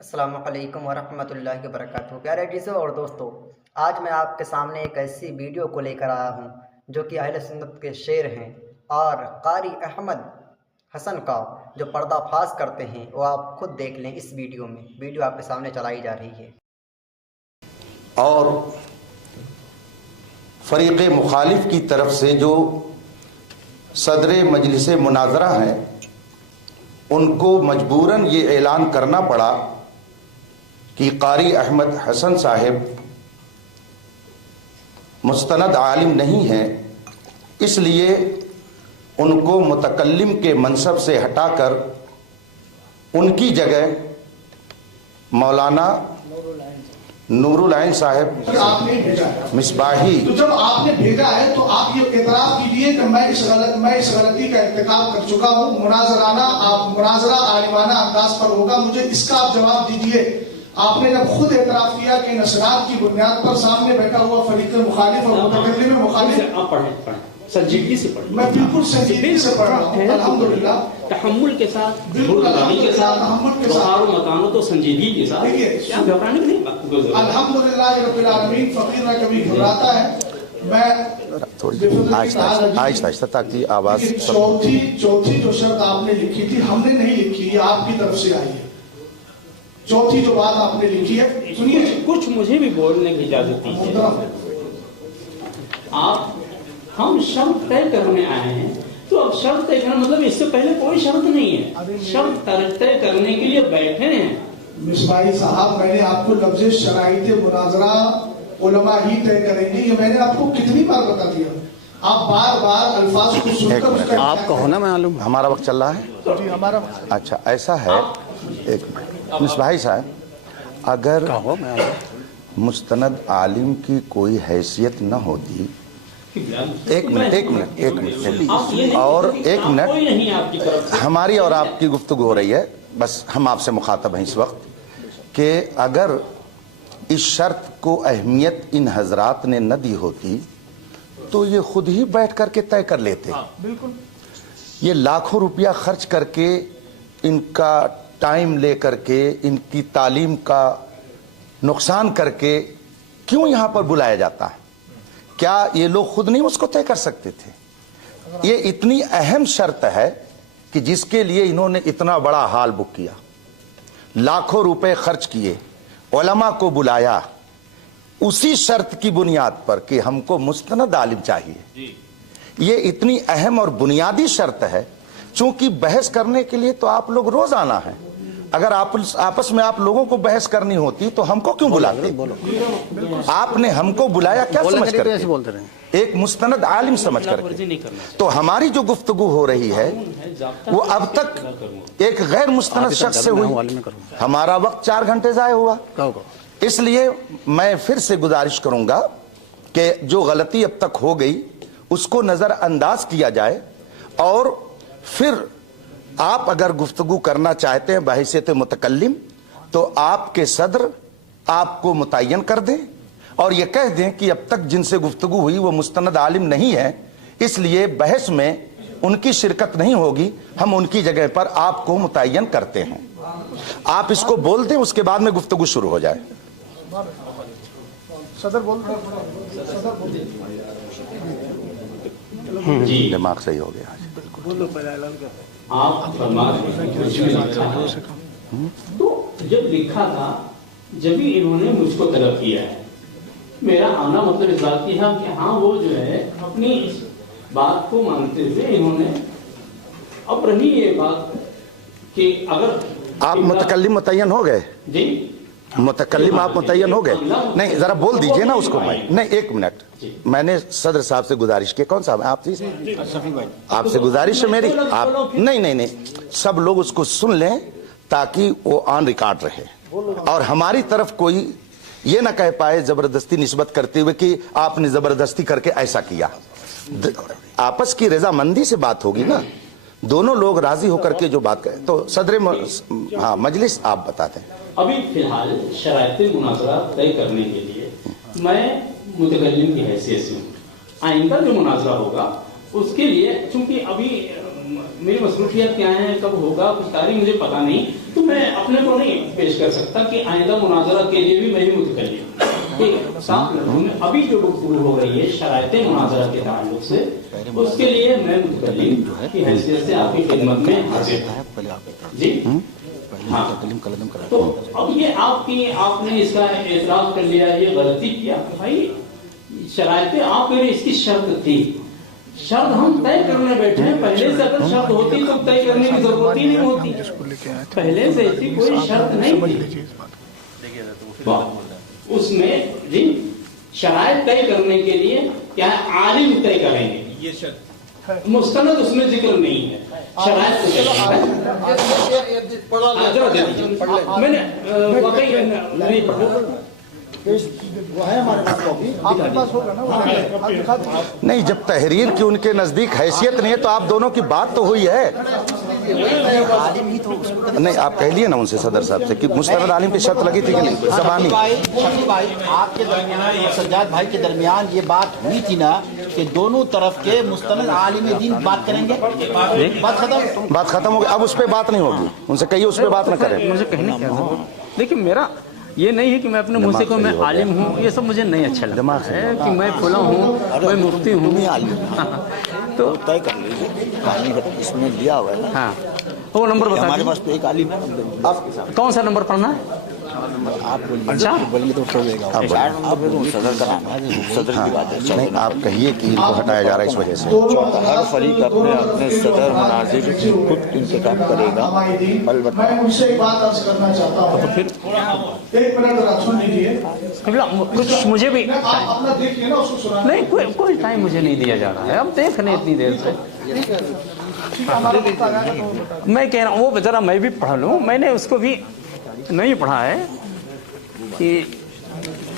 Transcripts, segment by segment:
السلام علیکم ورحمۃ اللہ وبرکاتہ۔ پیارے عزیزوں اور دوستو، آج میں آپ کے سامنے ایک ایسی ویڈیو کو لے کر آیا ہوں جو کہ اہل سنت کے شعر ہیں، اور قاری احمد حسن کا جو پردہ فاش کرتے ہیں وہ آپ خود دیکھ لیں۔ اس ویڈیو میں ویڈیو آپ کے سامنے چلائی جا رہی ہے۔ اور فریق مخالف کی طرف سے جو صدر مجلس مناظرہ ہیں ان کو مجبوراً یہ اعلان کرنا پڑا کہ قاری احمد حسن صاحب مستند عالم نہیں ہیں، اس لیے ان کو متکلم کے منصب سے ہٹا کر ان کی جگہ مولانا نور العین صاحب مصباحی۔ تو جب آپ نے بھیجا ہے تو آپ یہ اعتراف کیجئے کہ میں اس غلطی کا ارتکاب کر چکا ہوں، مناظرہ عالمانہ انداز پر ہوگا، مجھے اس کا آپ جواب دیجئے۔ آپ نے جب خود اعتراف کیا کہ نصرات کی بنیاد پر سامنے بیٹھا ہوا فریق مخالف اور متکلم مخالف، آپ پڑھیں سنجیدگی سے پڑھیں۔ میں بالکل سنجیدگی سے پڑھ رہا ہوں، الحمدللہ، تحمل کے ساتھ، بالکل کے ساتھ، تحمل کے ساتھ، وقار و متانت و سنجیدگی کے ساتھ۔ دیکھیے، گھبرانے کی نہیں بات کو ضرورت۔ الحمدللہ رب العالمین، فقیر نہ کبھی گھبراتا ہے۔ میں تھوڑی آہستہ آہستہ تاکہ آواز چوتھی جو شرط آپ نے لکھی تھی ہم نے نہیں لکھی، یہ آپ کی طرف سے آئی ہے۔ چوتھی جو بات آپ نے لکھی ہے، سنیے، کچھ مجھے بھی بولنے کی اجازت دیجیے۔ ہم شرط طے کرنے آئے ہیں، تو اب شرط طے کرنا مطلب اس سے پہلے کوئی شرط نہیں ہے، شرط طے کرنے کے لیے بیٹھے ہیں۔ مصباحی صاحب، میں نے آپ کو لفظ شرائط مناظرہ علماء ہی طے کریں گے، یہ میں نے آپ کو کتنی بار بتا دیا، آپ بار بار الفاظ کو سن کر آپ کو ہونا معلوم ہمارا وقت چل رہا ہے۔ جی ہمارا اچھا ایسا ہے، ایک منٹ مصباحی صاحب، اگر مستند عالم کی کوئی حیثیت نہ ہوتی، ایک منٹ اور ایک منٹ، ہماری اور آپ کی گفتگو ہو رہی ہے، بس ہم آپ سے مخاطب ہیں اس وقت، کہ اگر اس شرط کو اہمیت ان حضرات نے نہ دی ہوتی تو یہ خود ہی بیٹھ کر کے طے کر لیتے۔ بالکل، یہ لاکھوں روپیہ خرچ کر کے، ان کا ٹائم لے کر کے، ان کی تعلیم کا نقصان کر کے کیوں یہاں پر بلایا جاتا ہے؟ کیا یہ لوگ خود نہیں اس کو طے کر سکتے تھے؟ یہ اتنی اہم شرط ہے کہ جس کے لیے انہوں نے اتنا بڑا ہال بک کیا، لاکھوں روپے خرچ کیے، علماء کو بلایا، اسی شرط کی بنیاد پر کہ ہم کو مستند عالم چاہیے۔ یہ اتنی اہم اور بنیادی شرط ہے، چونکہ بحث کرنے کے لیے تو آپ لوگ روز آنا ہے، اگر آپس میں آپ لوگوں کو بحث کرنی ہوتی تو ہم کو کیوں بلاتے؟ آپ نے ہم کو بلایا کیا سمجھ کر کے؟ ایک مستند عالم سمجھ کر کے۔ تو ہماری جو گفتگو ہو رہی ہے وہ اب تک ایک غیر مستند شخص سے ہوئی، ہمارا وقت 4 گھنٹے ضائع ہوا۔ اس لیے میں پھر سے گزارش کروں گا کہ جو غلطی اب تک ہو گئی اس کو نظر انداز کیا جائے، اور پھر آپ اگر گفتگو کرنا چاہتے ہیں بحیثیت متکلم تو آپ کے صدر آپ کو متعین کر دیں اور یہ کہہ دیں کہ اب تک جن سے گفتگو ہوئی وہ مستند عالم نہیں ہے، اس لیے بحث میں ان کی شرکت نہیں ہوگی، ہم ان کی جگہ پر آپ کو متعین کرتے ہیں۔ آپ اس کو بول دیں، اس کے بعد میں گفتگو شروع ہو جائے۔ صدر بول جی دماغ صحیح ہو گیا۔ آپ فرما رہے ہیں، تو جب لکھا تھا جب ہی انہوں نے مجھ کو طلب کیا ہے، میرا آنا مطلب اس بات کی ہے کہ ہاں وہ جو ہے اپنی اس بات کو مانتے ہوئے انہوں نے، اب رہی یہ بات کہ اگر آپ متکلم متعین ہو گئے؟ جی متکلم آپ متعین ہو گئے؟ نہیں ذرا بول دیجئے نا اس کو۔ نہیں ایک منٹ، میں نے صدر صاحب سے گزارش کی، کون صاحب آپ تھی؟ آپ سے گزارش ہے میری، آپ نہیں سب لوگ اس کو سن لیں تاکہ وہ آن ریکارڈ رہے، اور ہماری طرف کوئی یہ نہ کہہ پائے زبردستی نسبت کرتے ہوئے کہ آپ نے زبردستی کر کے ایسا کیا۔ آپس کی رضامندی سے بات ہوگی نا، دونوں لوگ راضی ہو کر کے جو بات کریں۔ تو صدر مجلس آپ بتاتے ہیں۔ ابھی فی الحال شرائط مناظرہ طے کرنے کے لیے میں متکلم کی حیثیت سے ہوں، آئندہ جو مناظرہ ہوگا اس کے لیے چونکہ ابھی میری مصروفیات کیا ہیں، کب ہوگا کچھ تاریخ مجھے پتا نہیں، تو میں اپنے کو نہیں پیش کر سکتا کہ آئندہ مناظرہ کے لیے بھی میں ہی متکلم ہوں. صاف لفظوں میں ابھی جو گفتگو ہو رہی ہے شرائط مناظرہ کے تعلق سے، اس کے لیے میں متکلم کی حیثیت سے آپ کی خدمت میں حاضر ہوں. جی ہاں، تو اب یہ آپ نے اس کا اعتراض کر لیا، یہ غلطی کیا. بھائی شرائطیں آپ کے لیے اس کی شرط تھی، شرط ہم طے کرنے بیٹھے ہیں. پہلے سے اگر شرط ہوتی تو طے کرنے کی ضرورت ہی نہیں ہوتی. پہلے سے ایسی کوئی شرط نہیں تھی. اس میں جی شرائط طے کرنے کے لیے کیا ہے، عالم طے کریں گے، یہ شرط مستند اس میں ذکر نہیں ہے. شرائط میں نے واقعی نہیں پڑھا. نہیں، جب تحریر کی ان کے نزدیک حیثیت نہیں ہے تو آپ دونوں کی بات تو ہوئی ہے. نہیں، آپ کہہ لیے نا ان سے صدر صاحب سے کہ مستند عالم کی شرط لگی تھی کہ نہیں زبانی. شفیع بھائی آپ کے درمیان اور سجاد بھائی کے درمیان یہ بات ہوئی تھی نا کہ دونوں طرف کے مستند عالم دین بات کریں گے. بات ختم ہو گئی، اب اس پہ بات نہیں ہوگی. ان سے کہیے اس پہ بات نہ کریں. مجھے کہنے کیا ضرورت. دیکھیے میرا یہ نہیں ہے کہ میں اپنے منہ سے کہوں میں عالم ہوں، یہ سب مجھے نہیں اچھا لگتا ہے کہ میں فلاں ہوں، میں مفتی ہوں. تو طے کر لیجیے اس میں دیا ہوا ہے. ہاں وہ نمبر بتا ہمارے پاس تو ایک عالم ہے. کون سا نمبر پڑھنا ہے؟ آپ بولیے تو ہو جائے گا. صدر کی بات ہے. نہیں، آپ کہیے کہ ان کو ہٹایا جا رہا ہے اس وجہ سے. ہر فریق اپنے صدر مناظر خود انتخاب کرے گا. میں ان سے ایک بات عرض کرنا چاہتا ہوں. تو پھر ایک منٹ ذرا سن لیجیے. کچھ مجھے بھی آپ اپنا دیکھیے نا، اس کو سنا. نہیں، کوئی ٹائم مجھے نہیں دیا جا رہا ہے. اب دیکھ لیں اتنی دیر سے. میں کہہ رہا ہوں وہ ذرا میں بھی پڑھ لوں. میں نے اس کو بھی نہیں پڑھا ہے کہ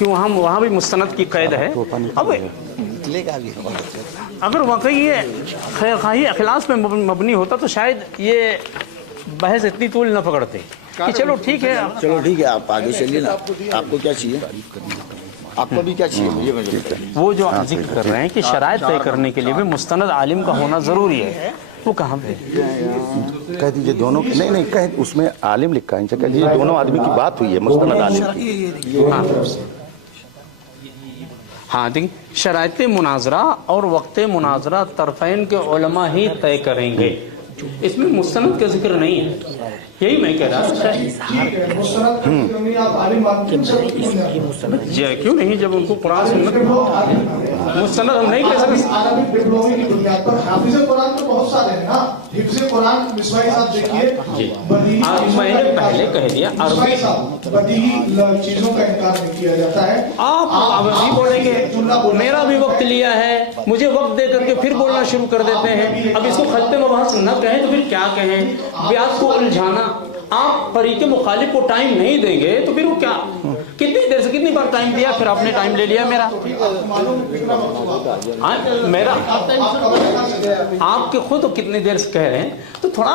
وہاں بھی مستند کی قید ہے. اب اگر واقعی یہ خیر خواہی اخلاص پہ مبنی ہوتا تو شاید یہ بحث اتنی طول نہ پکڑتے کہ چلو ٹھیک ہے. چلو ٹھیک ہے، آپ آگے چلیے نا. آپ کو کیا چاہیے؟ آپ کو بھی کیا چاہیے؟ وہ جو ذکر کر رہے ہیں کہ شرائط طے کرنے کے لیے بھی مستند عالم کا ہونا ضروری ہے، وہ کہاں پہ کہہ دیجیے دونوں. نہیں کہہ، اس میں عالم لکھا ہے، ان سے کہہ دیجیے دونوں آدمی کی بات ہوئی ہے مستند عالم کی. ہاں دیکھیں، شرائط مناظرہ اور وقت مناظرہ طرفین کے علماء ہی طے کریں گے. اس میں مستند کا ذکر نہیں ہے. یہی میں کہہ رہا جی کیوں نہیں، جب ان کو قرآن سنت مستند ہم نہیں کہہ سکتے. عربک ڈپلومے کی بنیاد پر حافظ قرآن تو بہت سارے ہیں نا. حفظ قرآن مصباحی صاحب دیکھیے، میں نے پہلے کہہ دیا عربی بدیہی چیزوں کا انکار نہیں کیا جاتا ہے. آپ ابھی بولیں گے میرا بھی وقت لیا ہے، مجھے وقت دے کر کے پھر بولنا شروع کر دیتے ہیں. اب اس کو خط مباحث نہ کہیں تو پھر کیا کہیں؟ بیات کو الجھانا. آپ فریق مخالف کو ٹائم نہیں دیں گے تو پھر وہ کیا، کتنی دیر سے کتنی بار ٹائم دیا، پھر آپ نے ٹائم لے لیا میرا. آپ کے خود کتنی دیر سے کہہ رہے ہیں تو تھوڑا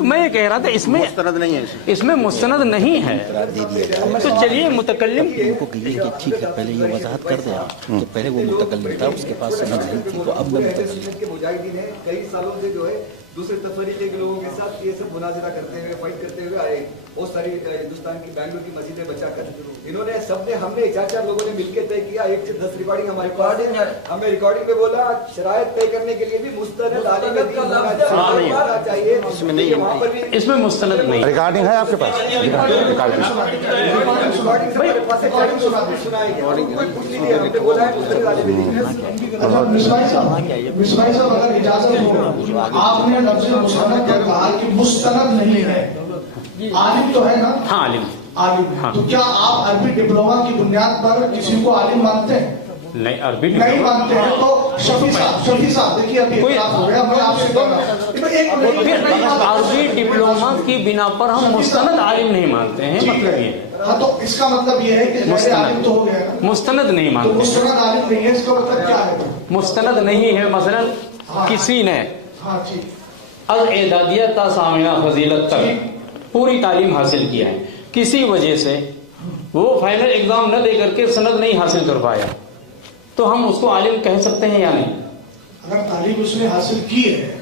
میں یہ کہہ رہا تھا اس میں مستند نہیں ہے. تو چلیے متکلم کو کہیے کہ ٹھیک ہے پہلے یہ وضاحت کر دیں آپ کہ پہلے وہ متکلم تھا، اس کے پاس سند نہیں تھی، تو اب میں کے مجاہدین ہیں کئی سالوں سے جو ہے دوسرے تفریقے کے لوگوں کے ساتھ یہ سب مناظرہ کرتے ہوئے فائٹ کرتے ہوئے آئے. بہت ساری ہندوستان کی بنگلور کی مسجدیں بچا کر انہوں نے سب نے ہم نے 4 لوگوں نے مل کے طے کیا. 1 سے 10 ریکارڈنگ ہمارے پاس ہے. ہمیں ریکارڈنگ میں بولا شرائط طے کرنے کے لیے بھی مستند عالم دین ہونا چاہیے. اس میں مستند نہیں. ریکارڈنگ ہے آپ کے پاس؟ مصباحی صاحب اگر اجازت ہو، آپ نے لفظ مستند پر کہا کہ مستند نہیں ہے، عالم تو ہے نا؟ ہاں عالم. تو کیا آپ عربی ڈپلوما کی بنیاد پر کسی کو عالم مانتے ہیں؟ نہیں عربی نہیں مانتے ہیں. تو شفیع صاحب دیکھیے ابھی ہو گیا، میں آپ سے کہہ رہا ہوں عربی ڈپلوما کی بنا پر ہم مستند عالم نہیں مانتے ہیں. مطلب یہ ہاں، تو اس کا مطلب یہ ہے کہ عالم تو ہو گیا، مستند نہیں تو مانتے. مستند عالم نہیں ہے، اس کا مطلب کیا ہے؟ مستند نہیں ہے. مثلا کسی نے ہاں ٹھیک از اعدادیہ تا ثانویہ فضیلت تک پوری تعلیم حاصل کیا ہے، کسی وجہ سے وہ فائنل ایگزام نہ دے کر کے سند نہیں حاصل کر پایا، تو ہم اس کو عالم کہہ سکتے ہیں یا نہیں؟ اگر تعلیم اس نے حاصل کی ہے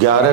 11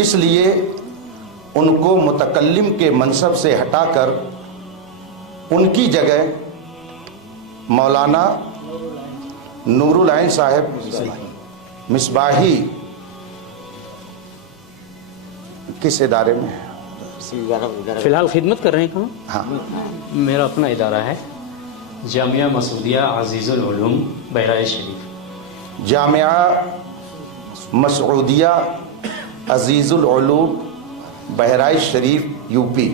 اس لیے ان کو متکلم کے منصب سے ہٹا کر ان کی جگہ مولانا نور العین صاحب مصباحی کس ادارے میں فی الحال خدمت کر رہے ہیں ہاں میرا اپنا ادارہ ہے جامعہ مسعودیہ عزیز العلوم بہرائچ شریف. جامعہ مسعودیہ عزیز العلوم بہرائچ شریف یو پی.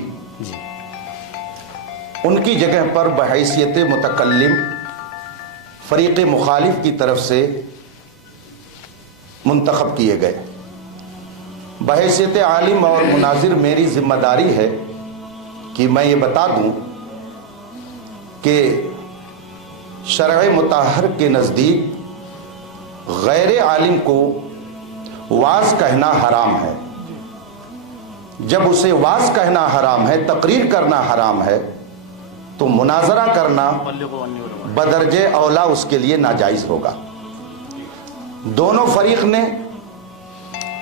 ان کی جگہ پر بحیثیت متکلم فریق مخالف کی طرف سے منتخب کیے گئے. بحیثیت عالم اور مناظر میری ذمہ داری ہے کہ میں یہ بتا دوں کہ شرع مطہر کے نزدیک غیر عالم کو واز کہنا حرام ہے. جب اسے واز کہنا حرام ہے، تقریر کرنا حرام ہے، تو مناظرہ کرنا بدرجہ اولا اس کے لیے ناجائز ہوگا. دونوں فریق نے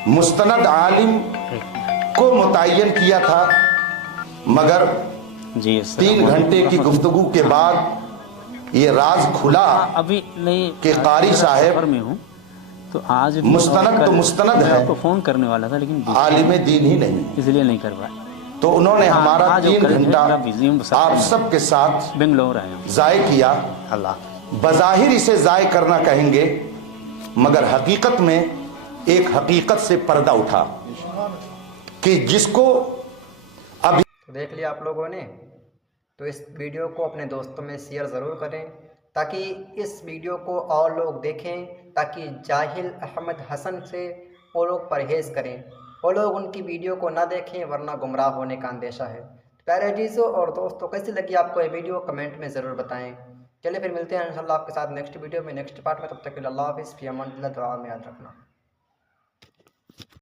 مستند عالم کو متعین کیا تھا، مگر 3 گھنٹے کی گفتگو کے بعد یہ راز کھلا ابھی نہیں کہ قاری صاحب میں ہوں تو آج مستند تو مستند ہے، آپ کو فون کرنے والا تھا لیکن عالم دین ہی نہیں. اس لیے نہیں کر پایا. تو انہوں نے ہمارا آج 3 گھنٹہ آپ سب سب کے ساتھ بنگلور آئے ہوں. ضائع کیا. اللہ بظاہر اسے ضائع کرنا کہیں گے، مگر حقیقت میں ایک حقیقت سے پردہ اٹھا کہ جس کو ابھی دیکھ لیا آپ لوگوں نے. تو اس ویڈیو کو اپنے دوستوں میں شیئر ضرور کریں تاکہ اس ویڈیو کو اور لوگ دیکھیں، تاکہ جاہل احمد حسن سے وہ لوگ پرہیز کریں، وہ لوگ ان کی ویڈیو کو نہ دیکھیں ورنہ گمراہ ہونے کا اندیشہ ہے. پیارے عزیزوں اور دوستوں، کیسی لگی آپ کو یہ ویڈیو کمنٹ میں ضرور بتائیں. چلیے پھر ملتے ہیں انشاءاللہ آپ کے ساتھ نیکسٹ ویڈیو میں، نیکسٹ پارٹ میں. تب تک کے لیے اللہ حافظ. فی امان اللہ. دعا میں یاد رکھنا.